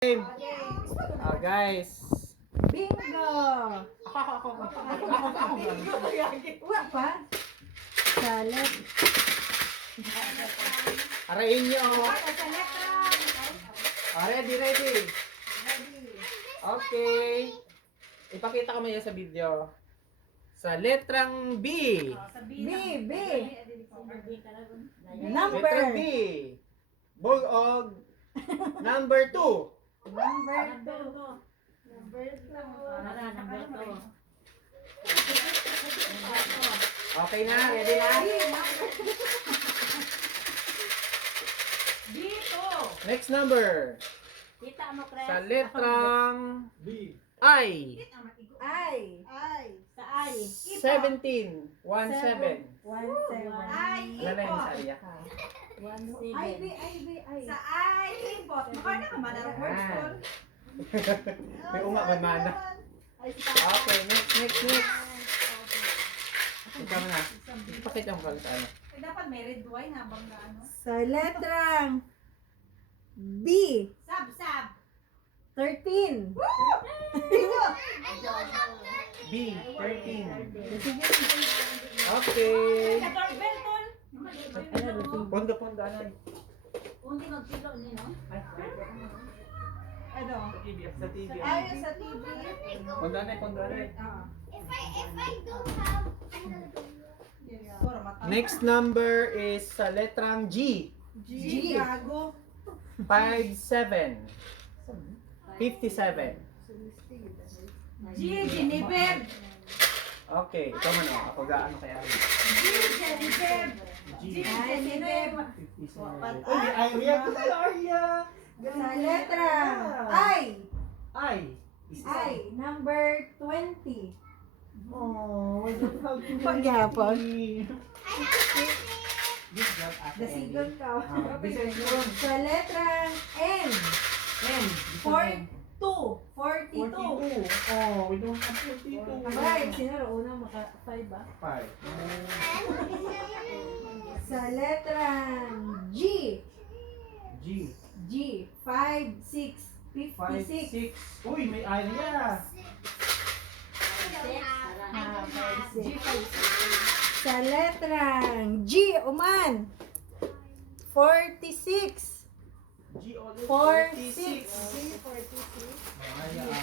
Game. Guys. Bingo! Ako. Wala pa? Salat. Arayin niyo. Ready. Okay. Ipakita ko maya sa video. Sa letrang B. B. Letrang Number. B. Bulog. Number 2. Number 2. Okay na? Ready na? Dito. Next number. Kita mo, Chris. Sa letrang I. I. Sa ay. 17. 17. 1-7. Alala yung sa ariya. 1-7. Sa ay, import. Maka na ka manarang Ah. May umabamana. Okay, next. Ikaw na. Ipakita mo kami sa ano. Dapat may red wine habang na ano. Sa letrang B. Sab. 13. B, 13. Okay. Kator Belton. Pondo, anan. Unti magkilo ni, no? Ano? Sa TV. Ayun sa TV. Pondo, anay. If I don't have Siguro mata. Next number is sa letrang G. G. Gago. 57. 57. G. Jennifer. Okay, ikaw man ako. Ako gaano kaya? G. Jennifer. G. Jennifer. 57. Uy, Arya! Arya! Sa letrang I. Ay! Number 20. Oh, I don't have to Pagyapon. Good job, Ate Dasigon Ellie. ka. Bisan yun. Sa letrang N. 42. 42. Oh, we don't have 42. Abay, sinaro una maka 5 ba? 5. Sa letrang G. G. 5, 6, 56. 5, 6. Uy, may Arya. Sa letrang G, uman. 46. G ulit. 46. Arya ah.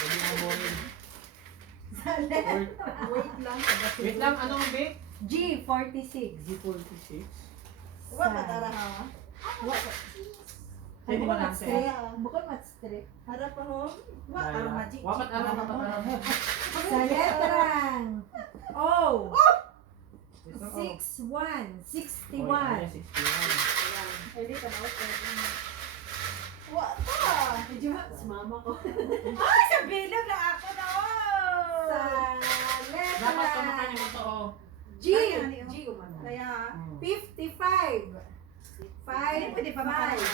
Hindi mo mo rin. Sa letrang, Wait lang, anong big? G, 46. G46. What na tara ha? Pwede mo lang sa'yo. Bukod mat strip. Harap pa ho. What? Arang magic. Wapat alam mo. Sa letrang O. 61. 61. 61. Pwede ka na What pa? Medyo sumama ko. Ay, sa bilog na ako na. Sa Dapat kamakan letrang yung totoo. G. G, uman. Kaya, 55. hindi pwede pa makala.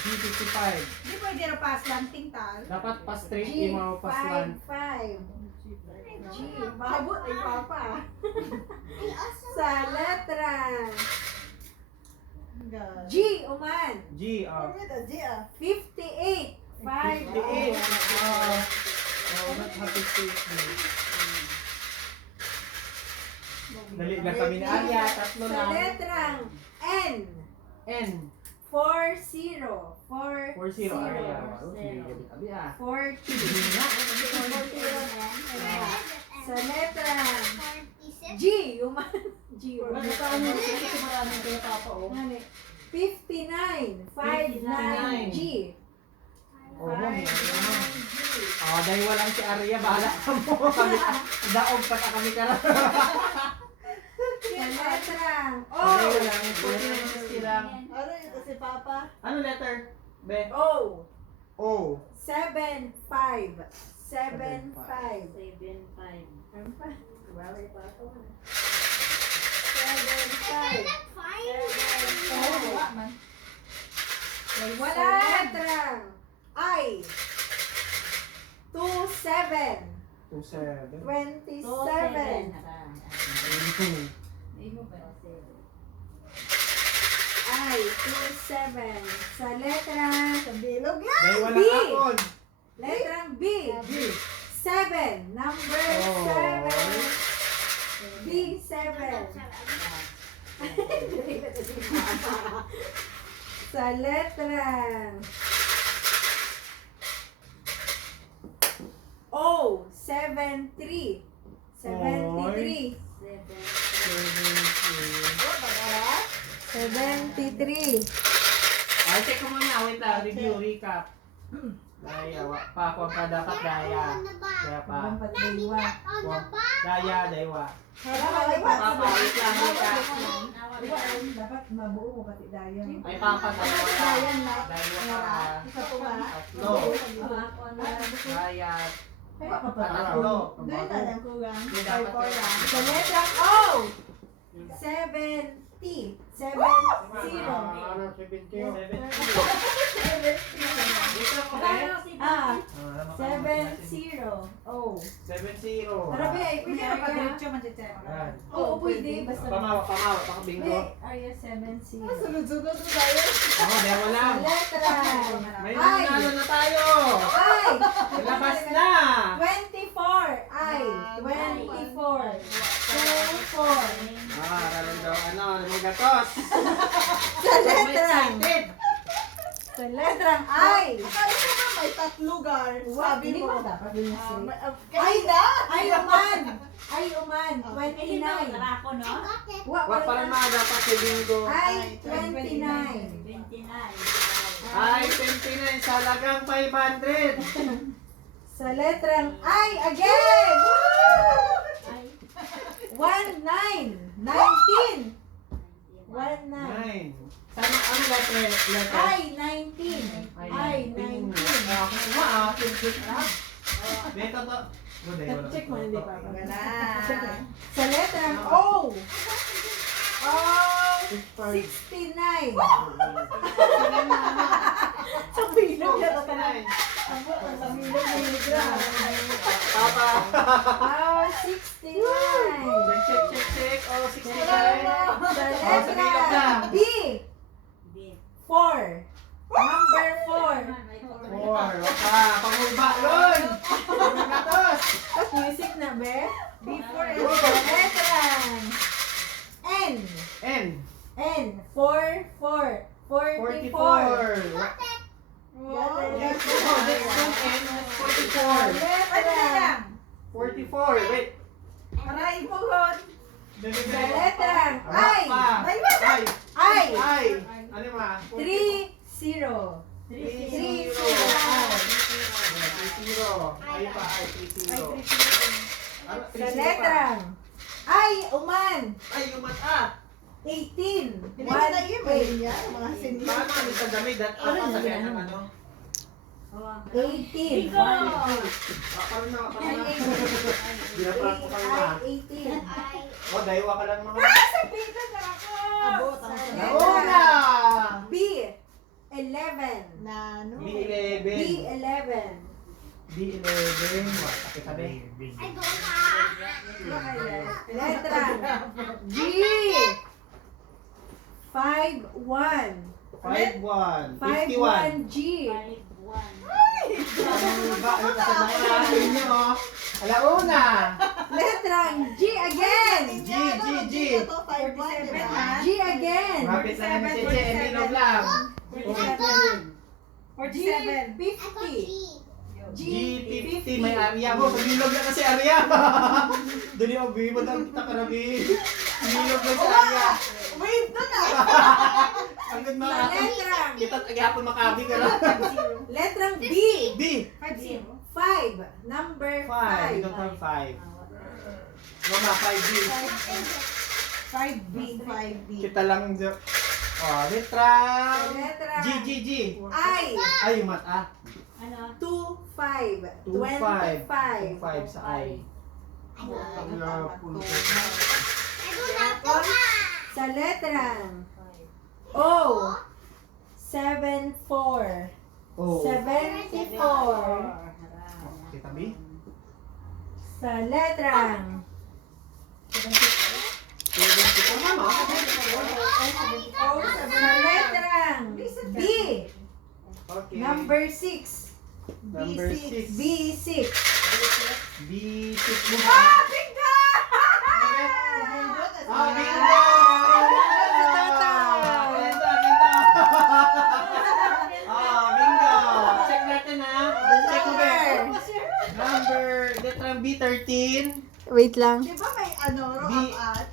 G55. Hindi pwede rin pa slanting tal. Dapat pa straight G, yung mga paslan. 5. G, mabot ay papa. Sa letrang G, uman. G, ah. G ah. 58. 58. 5. Not happy state. Dali na kami na Arya, tatlo Sa na. letrang N. N. 40. 40 Arya. Okay, gabi kami ah. 40. Hindi na. Sa letrang G, uman. G, uman. Maraming kayo papa, oh. 59. 59. G. Oh, may dahil walang si Arya, bahala ka mo. Kami, daog pa kami ka lang. Sa letrang O. Okay, wala nga. 49 lang. Ano yun kasi papa? Ano letter? Be? O. O. 7-5. 7-5. 7-5. Ano pa? Wala pa ako. 7-5. Wala man. Wala letrang I. 27. 27. 27. I, 27. Sa letrang Bilog yan. Dahil B. walang akon. letrang B. B. 7. Number Oh. 7. B7. Sa letrang O. 73. 73. 73. Ay, check ko muna. Wait lang. Review, recap. Daya, pa. Kung pa dapat daya. Kaya pa. Dapat daywa. Daya, daywa. Dapat Papa, wait lang. Recap. dapat mabuo mo pati daya. Ay, papa, daywa ka. Daywa ka. Tatlo. Daya. Tatlo. Doon na lang kulang. Hindi dapat kaya. Sa letrang O. 70. 70. Dito ko eh. Ah, Ah, 70. Oh. 7-0. Tara, Bea, Pwede na pag-diretso man dyan sa'yo. Ayan. Oo, pwede. Basta. Pamawa, baka bingo. Bea, area 70. Sunod-sunod mo tayo. Oo, dahil wala. Sa letrang May Ay. nanalo na tayo. Ay. Labas na. 24. Ay. 24. 24. Ah, raron daw, mga gatos. Sa letrang. Excited. Sa letrang I. Akala ko ba may tatlugar? Sabi Hindi mo. mo dapat yun Ah, yung may- Ay na! Ay, uman. Ay, uman. 29. Ako, no? Wag pa rin mga dapat sa bingo. Ay, 29. 29. Ay, 29 sa halagang 500. Sa letrang I again. Ay, 19. 19. 19. 9. Sana, ano letter? Letter? Ay, 19. Ay, 19. Ah, cute na. Beto to. Good, wala. Check mo, hindi pa. Wala. Sa letrang O. Oh, 69. Sa bilog yan. Oh, 69. Sa bilog na miligram. Papa. Oh, 69. Check. Oh, 69. Sa letrang B. B. 4. Number 4. 4. Waka, pangulba yun. Mga gatos. Music na, be? Before Sa letrang N. N. N. 4. 44. 44. Wow. Yes, oh, next one, N. Sa 44. Pwede na lang. 44. Wait. Aray mo, God. Sa letrang I. Ay, wala. Ay. I. Ay. Ano ma? 3-0. 3-0. 3-0. Ay pa, ay 3-0. Ano, Sa 3-0 pa? letrang I. Uman. Ay, umat ah. 18. Hindi ko na yun. May yan. Mga senior. Paano kami sa damit? At ano sa kaya ng ano? 18. Bingo! Paano na? Ginaprak ko kayo na. 18. O, daywa ka lang mga. Sabitan na ako. Abot ang Sa sarap. Una! B. 11. Na, ano? B11. B11. B11. Tabi-tabi. Letrang G. 5-1. 5-1. 5-1 G. 5-1. Ba, ano ka sa nakalagay niyo? Alauna! Letrang G again. G. Ito, 5-1, di ba? G again. Mapit na namin si Che, Emilog lang. 47. G50. G50, may area mo. Pag-ilog na kasi area. Doon yung abibod ang takarabi. Ilog na sa area. Wave to na. Ang good Sa mga letrang kita agapon makabi ka lang. Letrang B. B. 5-0. 5. Number 5. We 5. don't have 5. Mama, 5B. 5B, 5B. Kita lang yung... Oh, letra. Letra G. I. Ay, yung mat ah. Ano? 2-5. 2-5. 25. 2-5 sa I. Sa letrang O. 7-4. Oh. 74. Kita B. Sa letrang 74. Mama. Sa letrang B. Okay. Number 6. Number six. B6. B6 mo. Ah, bingo! Ah, bingo! Ah, bingo! Check natin ha. Check mo ba? Number, letrang B13. Wait lang. Di ba may ano, B. at?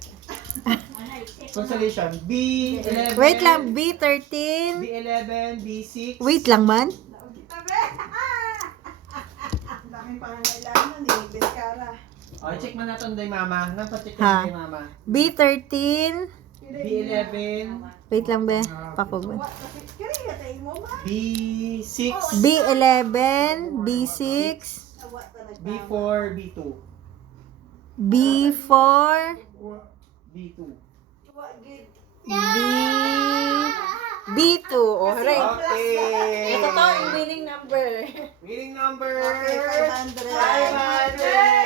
Consolation. B11. Wait lang, B13. B11, B6. Wait lang man. Ang daming pangangailangan eh, Beskara. Oh, check mo natin day mama. Napacheck Ha? natin day mama. B13. B11, Wait lang be. Pakog be. Kaya tayo mo ba? B6, B11, B6, Nawa talaga. B4, B2. B4, B2. Nawa, gid. B2. Oh, right. Okay. Ito to yung winning number. Winning number Okay, 500. 500.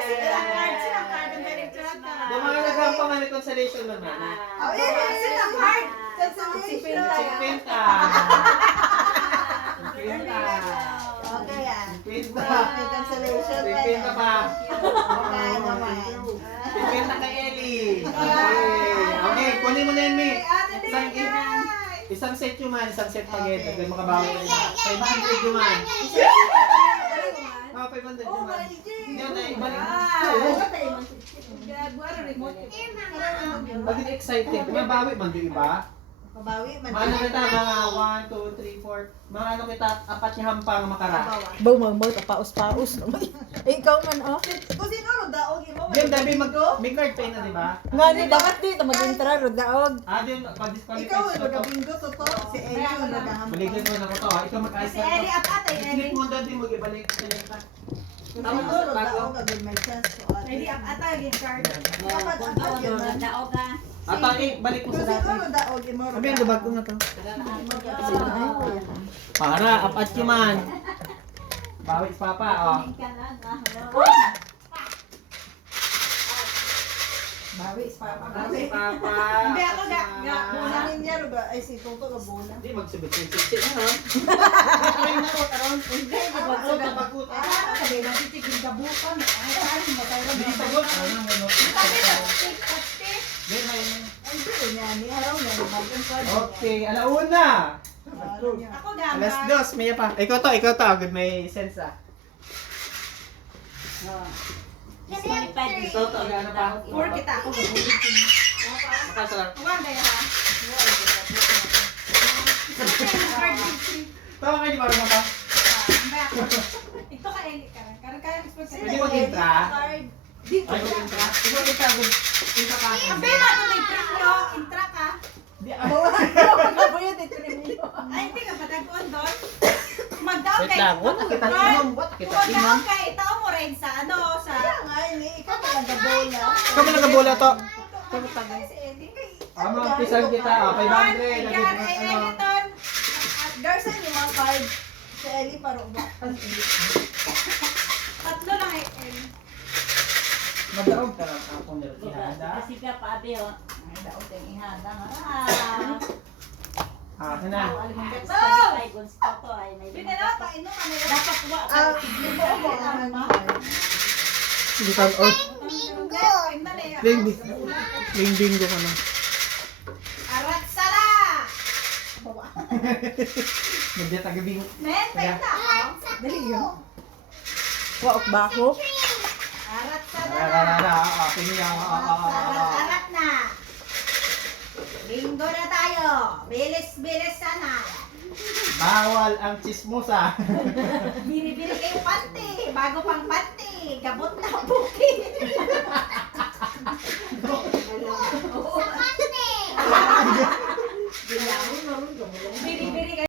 Silang card ang galing trata. Yung mga nagrampa nga ng consolation nun na. Oh, yeah, silang card. Consolation. 50. 50. Okay, ah. 50. May cancellation pa 50 yan. pa. Okay, naman. 50 kay Ellie. Okay, kunin mo na yun, Mi. Isang set yung man, isang set pagod. Okay. Okay. Makabawi na isa. 500 yung man. Ah, 500 yung man. Yun na, ibalik. Pagod excited. Mabawi man doon iba. Mabawi man. Maano kita mga 1, 2, 3, 4. Mga ano kita, apat niya hampang makara. Baw magbaw paus-paus naman. Eh, ikaw man oh. Kung sino ro daog mo. Yun, dabi may card pa yun na, di ba? Nga ni dapat dito mag-intra ro daog. Ah, din, pa-disqualify Ikaw ko ang to. nagabingo to to. Si Ellie ang nagaham. Baligyan mo na ko to, ha? Ikaw mag-ayos Si na Ellie to. at atay Click Ellie. mo doon, di mo ibalik. Kung Tama sino to, ro bago. daog agad may chance to ate. Ellie at atay yung card. Dapat ang card yun man. Ata, balik mo Kung sa sino dati. ro daog mo. Sabi yung dabag ko na to. Para, apat yung man. Bawi si Papa, oh. Bawi is papa. Bawi si Papa. Hindi ako ga bola niya ro ba ay si Toto ga bola. Hindi, magsibit-sibit na, no? Try na ko, karon. Hindi, magbagso na bagut. Ah, sabi na titigil ka bukan. Ay, ay, matay ra. Hindi sagot. Ano, ano? Hindi, may... Ay, di niya ni araw niya ni Morgan Ford. Okay, alauna. Ako gamay. Alas 2, may pa. Ikaw to. Good, may sense ah. Ito, gana pa. Pur kita ako gabulit. Makasarap. Uwan kaya ha. Tawa kayo, di ba rin pa? Ito ka Eli karan. Karan kaya expect. Pwede mag-intra? Dito. Ay, mag-intra? Ikaw, intra, good. Intra ka. Ang bema to may premio, intra ka. Di, Buyot ito ni Ay, hindi ka patagpuan doon. Magdaon wait kay. lang. What kita inom? What kita inom? Magdaon kay. Tao mo rin sa ano, sa. Nga, ikaw talaga bola. Ikaw mo nagabola to. Si Eli. Ang pisan kita, 500. Ay, Ano? Eliton. At Garson yung mga card. Si Eli parang ba? Tatlo lang eh, Eli. Madaog ka lang ako nila. Ihanda. Kasi ka pa, Abi, oh. Ay, daog kang ihanda. Ah, na. Pinala pa, ino ka nila. Dapat wa ka. Ito ako ang Hindi ka, oh. Bingo ka na. Arat sala! Hindi, taga-bingo. Men, tayo na ako. Dali yun. Waok ba ako? Arat sala Rara, na. okay niya. Arat na. Bingo na tayo. Bilis sana. Bawal ang chismosa. Bili-bili kayo panty. Bago pang panty. Gabot na ang bukid.